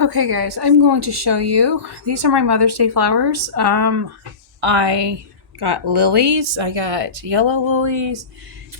Okay guys, I'm going to show you. These are my Mother's Day flowers. I got lilies. I got yellow lilies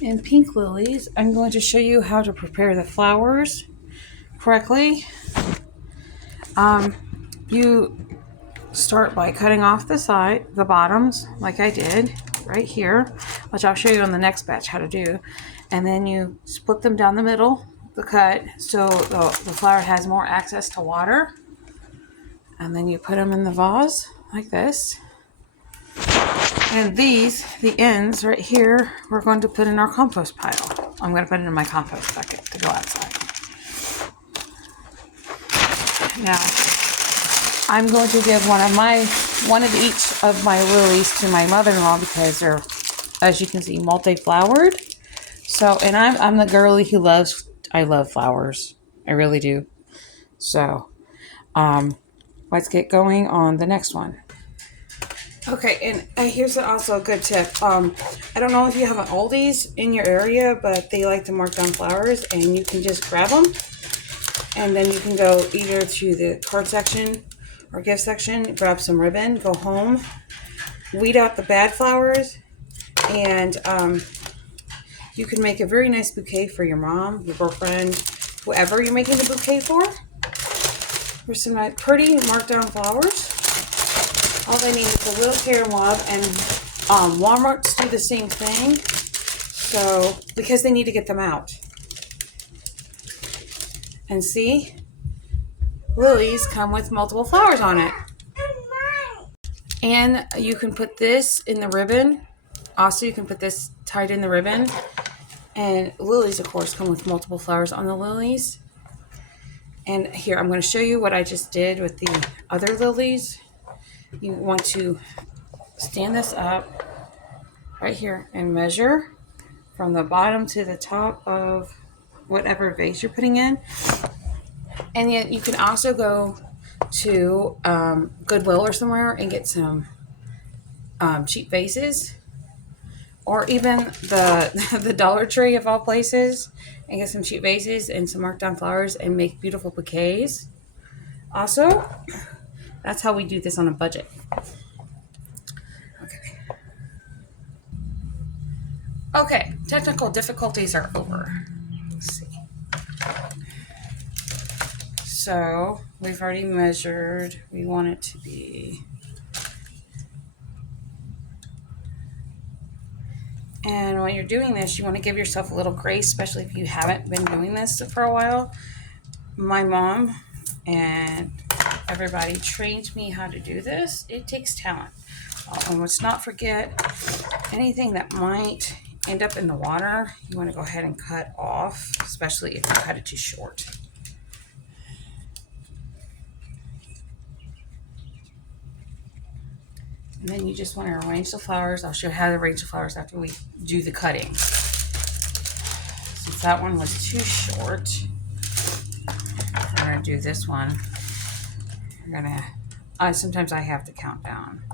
and pink lilies. I'm going to show you how to prepare the flowers correctly. You start by cutting off the bottoms, like I did right here, which I'll show you on the next batch how to do. And then you split them down the middle, the cut, so the flower has more access to water. And then you put them in the vase like this. And the ends right here, we're going to put in our compost pile. I'm going to put it in my compost bucket to go outside. Now, I'm going to give one of each of my lilies to my mother-in-law because they're, as you can see, multi-flowered. So, and I'm the girly who I love flowers. I really do. So, let's get going on the next one. Okay, and here's also a good tip. I don't know if you have an Aldi's in your area, but they like to mark down flowers, and you can just grab them, and then you can go either to the card section or gift section, grab some ribbon, go home, weed out the bad flowers, and you can make a very nice bouquet for your mom, your girlfriend, whoever you're making the bouquet for. There's some nice, pretty marked down flowers. All they need is a little care and love, and Walmart's do the same thing. So, because they need to get them out. And see, lilies come with multiple flowers on it. And you can put this in the ribbon. Also, you can put this tied in the ribbon. And lilies, of course, come with multiple flowers on the lilies. And here, I'm going to show you what I just did with the other lilies. You want to stand this up right here and measure from the bottom to the top of whatever vase you're putting in. And yet you can also go to Goodwill or somewhere and get some cheap vases, or even the Dollar Tree of all places, and get some cheap vases and some marked down flowers and make beautiful bouquets. Also, that's how we do this on a budget. Okay, technical difficulties are over. Let's see. So we've already measured. We want it to be. And when you're doing this, you want to give yourself a little grace, especially if you haven't been doing this for a while. My mom and everybody trained me how to do this. It takes talent. And let's not forget anything that might end up in the water, you want to go ahead and cut off, especially if you cut it too short. And then you just want to arrange the flowers. I'll show you how to arrange the flowers after we do the cutting. Since that one was too short, we're going to do this one. Sometimes I have to count down.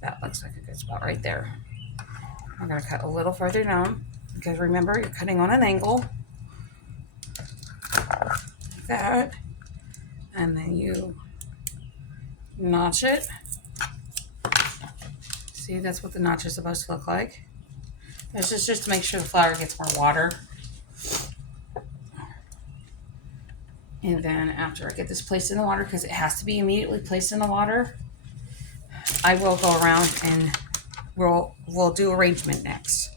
That looks like a good spot right there. I'm going to cut a little further down because remember, you're cutting on an angle. Like that. And then you notch it. See, that's what the notch is supposed to look like. This is just to make sure the flower gets more water. And then after I get this placed in the water, because it has to be immediately placed in the water, I will go around and we'll do arrangement next.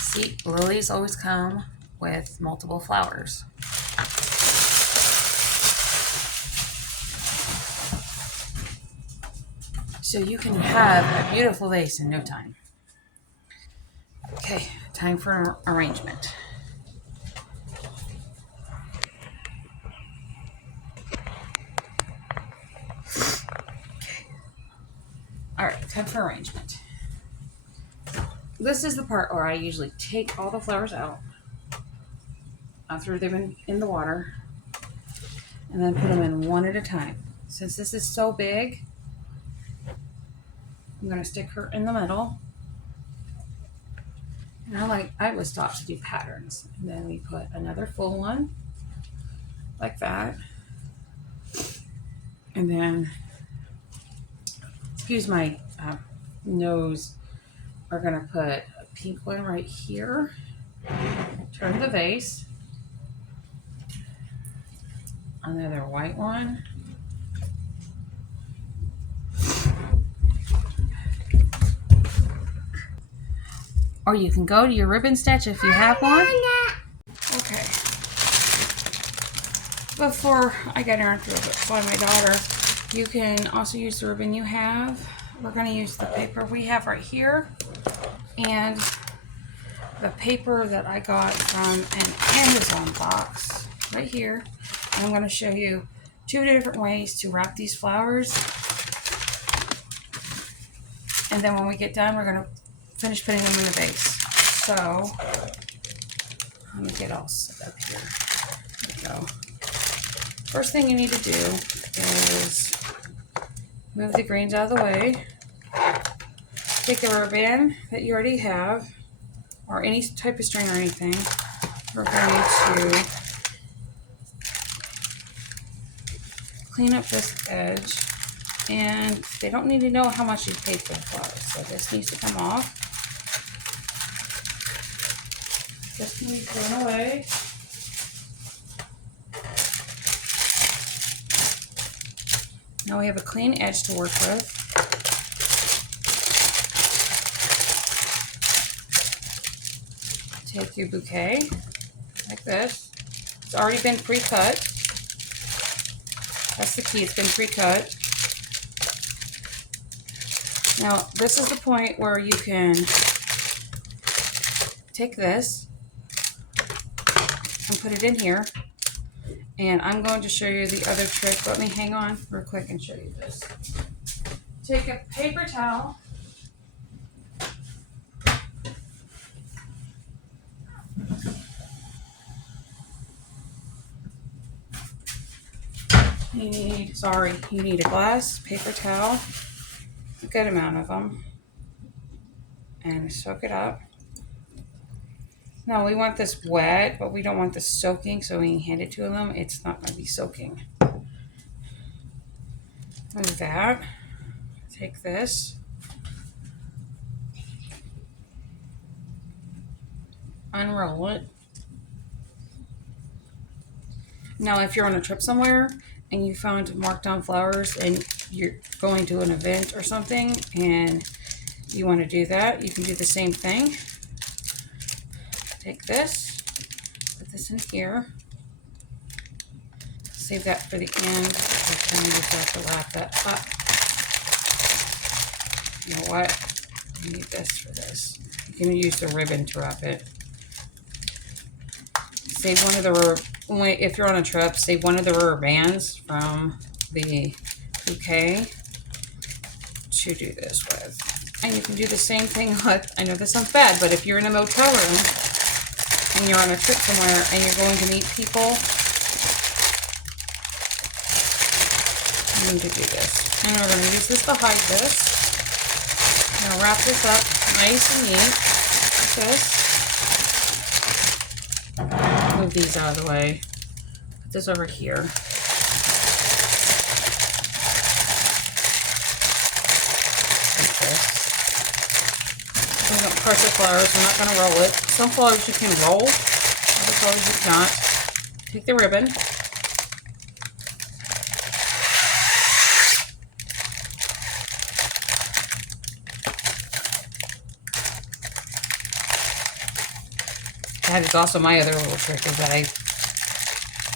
See, lilies always come with multiple flowers. So you can have a beautiful vase in no time. Okay, time for arrangement. All right, time for arrangement. This is the part where I usually take all the flowers out after they've been in the water. and then put them in one at a time. Since this is so big, I'm going to stick her in the middle. And I was taught to do patterns. And then we put another full one like that. And then, excuse my nose, we're going to put a pink one right here. Turn the vase. Another white one. Or you can go to your ribbon stitch if you have one. Okay. Before I get into it by my daughter, you can also use the ribbon you have. We're going to use the paper we have right here and the paper that I got from an Amazon box right here. And I'm going to show you 2 different ways to wrap these flowers. And then when we get done, we're going to finish putting them in the vase. So, let me get all set up here. There we go. First thing you need to do is move the greens out of the way. Take the rubber band that you already have, or any type of string or anything. We're going to clean up this edge. And they don't need to know how much you paid for the flowers, so this needs to come off. This can be thrown away. Now we have a clean edge to work with. Take your bouquet, like this. It's already been pre-cut. That's the key, it's been pre-cut. Now, this is the point where you can take this and put it in here. And I'm going to show you the other trick. Let me hang on real quick and show you this. Take a paper towel. You need a glass paper towel. A good amount of them, and soak it up. Now we want this wet, but we don't want this soaking, so when you hand it to them, it's not going to be soaking. Like that. Take this, unroll it. Now if you're on a trip somewhere and you found marked down flowers and you're going to an event or something and you want to do that, you can do the same thing. Take this, put this in here, save that for the end. I just have to wrap that up. You know what? I need this for this. You can use the ribbon to wrap it. Save one of the if you're on a trip, save one of the rubber bands from the bouquet to do this with. And you can do the same thing with, I know this sounds bad, but if you're in a motel room and you're on a trip somewhere and you're going to meet people, you need to do this. And we're going to use this to hide this. Now wrap this up nice and neat like this. Move these out of the way. Put this over here. Like this. We don't crush the flowers. We're not going to roll it. Some flowers you can roll. Other flowers you cannot. Take the ribbon. That is also my other little trick, is that I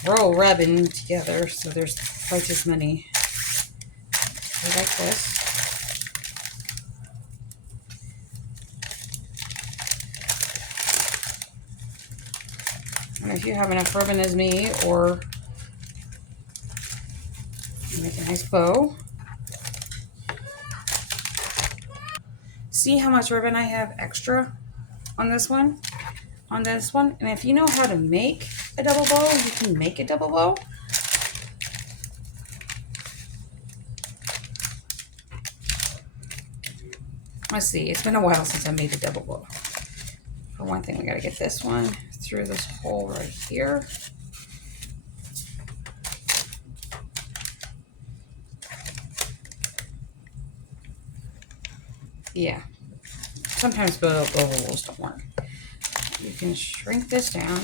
roll ribbon together so there's twice as many. So like this. And if you have enough ribbon as me, or you make a nice bow. See how much ribbon I have extra on this one? And if you know how to make a double bow, you can make a double bow. let's see, it's been a while since I made a double bow. For one thing, we got to get this one through this hole right here. Yeah, sometimes bow holes don't work. You can shrink this down,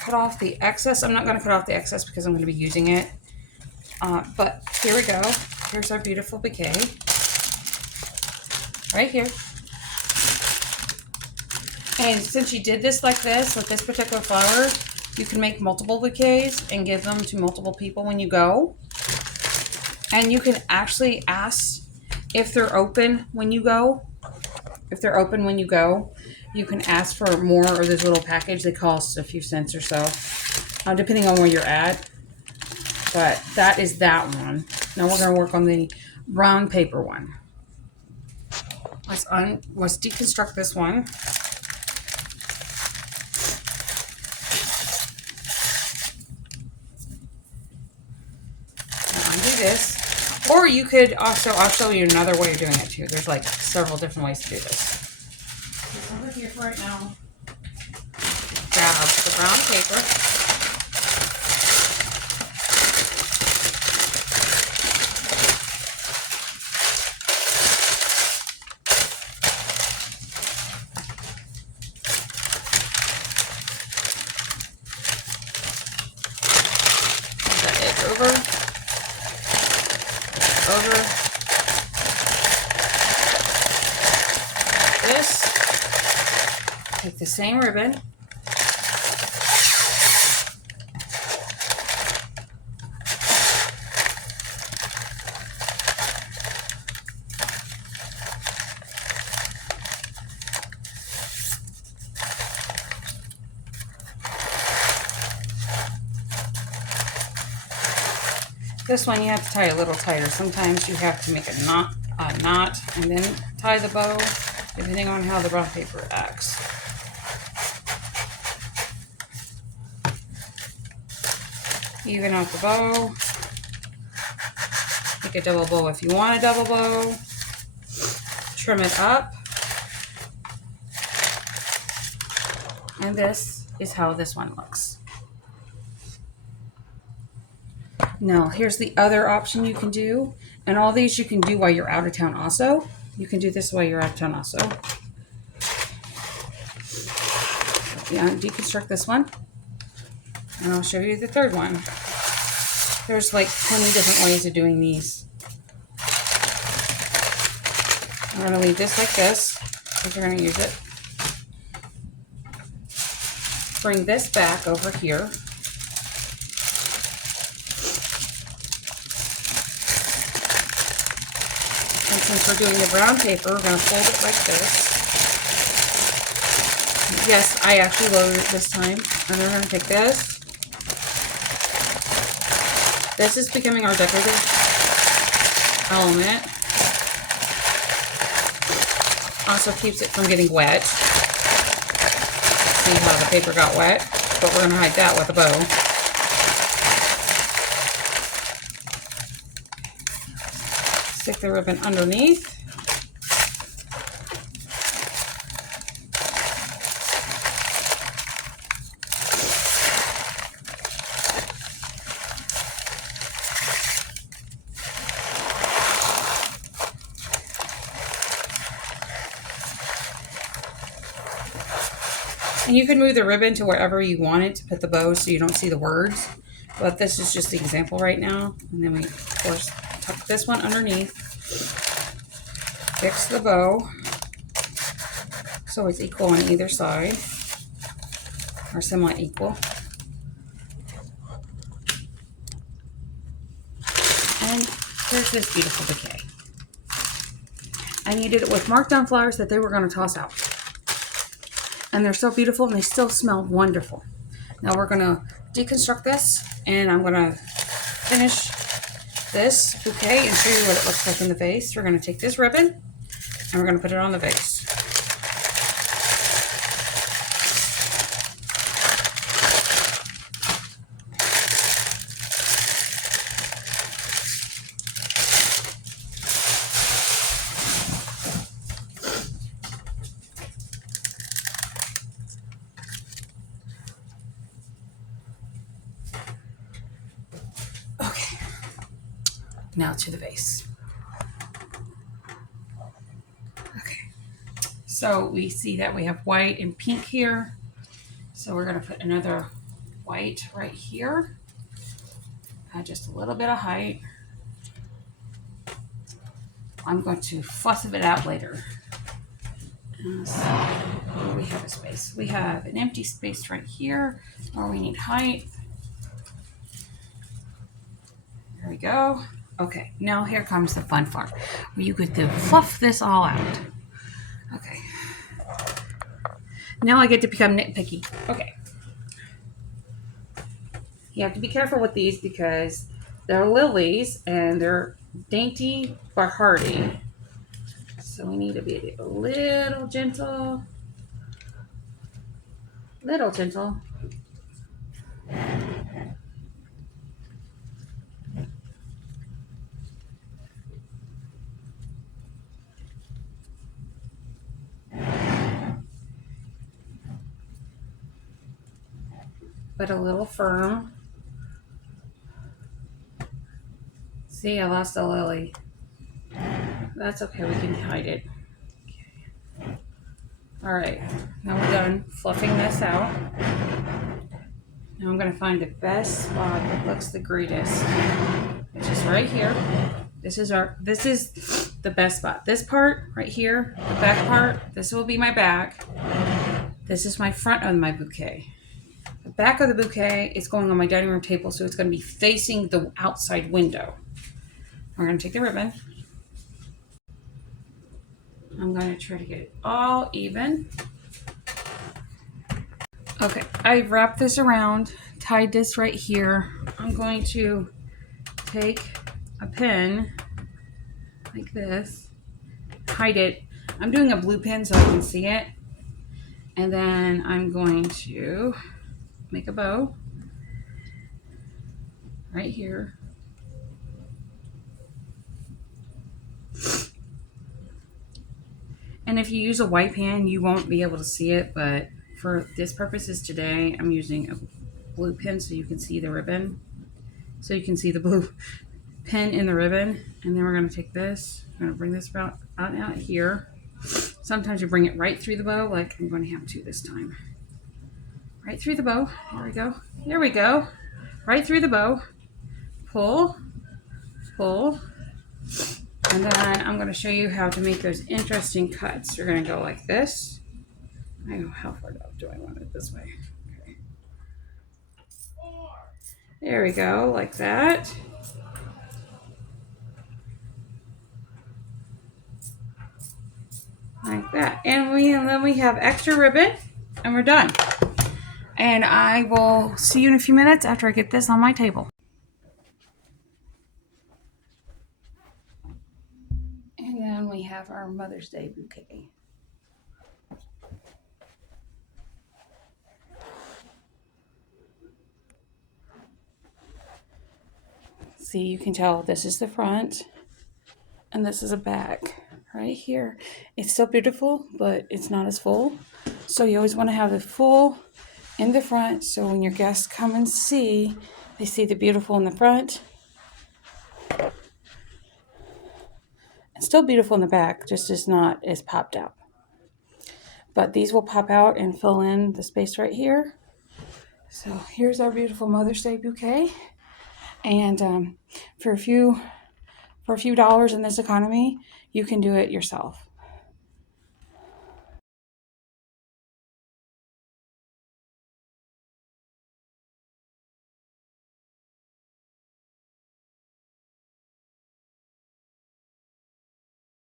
cut off the excess. I'm not going to cut off the excess because I'm going to be using it. But here we go. Here's our beautiful bouquet. Right here. And since you did this like this, with this particular flower, you can make multiple bouquets and give them to multiple people when you go. And you can actually ask if they're open when you go. If they're open when you go, you can ask for more of this little package. They cost a few cents or so, depending on where you're at. But that is that one. Now we're going to work on the brown paper one. Let's deconstruct this one. Undo this. Or you could also, I'll show you another way of doing it too. There's like several different ways to do this. Over here for right now. Grab the brown paper. Over this, take the same ribbon, this one you have to tie a little tighter. Sometimes you have to make a knot and then tie the bow, depending on how the brown paper acts. Even out the bow. Make a double bow if you want a double bow. Trim it up. And this is how this one looks. Now, here's the other option you can do. And all these you can do while you're out of town also. You can do this while you're out of town also. Yeah, deconstruct this one. And I'll show you the third one. There's like 20 different ways of doing these. I'm going to leave this like this, because we're going to use it. Bring this back over here. And since we're doing the brown paper, we're going to fold it like this. Yes, I actually loaded it this time. And then we're going to take this. This is becoming our decorative element. Also keeps it from getting wet. See how the paper got wet? But we're going to hide that with a bow. Stick the ribbon underneath. And you can move the ribbon to wherever you want it to put the bow so you don't see the words. But this is just the example right now. And then we, of course, tuck this one underneath. Fix the bow so it's equal on either side. Or semi-equal. And here's this beautiful bouquet. And you did it with marked down flowers that they were going to toss out. And they're so beautiful and they still smell wonderful. Now we're going to deconstruct this and I'm going to finish this bouquet and show you what it looks like in the vase. We're going to take this ribbon and we're going to put it on the vase. Now to the vase. Okay, so we see that we have white and pink here. So we're going to put another white right here. Add just a little bit of height. I'm going to fuss it out later. So we have a space. We have an empty space right here where we need height. There we go. Okay, now here comes the fun part where you get to fluff this all out. Okay. Now I get to become nitpicky. Okay. You have to be careful with these because they're lilies and they're dainty but hardy. So we need to be a little gentle. Little gentle. But a little firm. See, I lost a lily. That's okay, we can hide it. Okay. All right, now we're done fluffing this out. Now I'm gonna find the best spot that looks the greatest, which is right here. This is the best spot. This part right here, the back part, this will be my back. This is my front of my bouquet. The back of the bouquet is going on my dining room table, so it's going to be facing the outside window. We're going to take the ribbon. I'm going to try to get it all even. Okay, I wrapped this around, tied this right here. I'm going to take a pin like this, hide it. I'm doing a blue pin so I can see it. And then I'm going to make a bow right here. And if you use a white pen, you won't be able to see it, but for this purposes today, I'm using a blue pen so you can see the ribbon. So you can see the blue pen in the ribbon. And then we're going to take this, I'm going to bring this out here. Sometimes you bring it right through the bow, like I'm going to have to this time. Right through the bow. There we go. There we go. Right through the bow. Pull, pull. And then I'm going to show you how to make those interesting cuts. You're going to go like this. I know how far up do I want it this way. Okay. There we go, like that. Like that. And then we have extra ribbon and we're done. And I will see you in a few minutes after I get this on my table. And then we have our Mother's Day bouquet. See, you can tell this is the front and this is a back right here. It's still beautiful, but it's not as full. So you always want to have the full in the front, so when your guests come and see, they see the beautiful in the front. It's still beautiful in the back, just is not as popped out. But these will pop out and fill in the space right here. So here's our beautiful Mother's Day bouquet. And for a few dollars in this economy, you can do it yourself.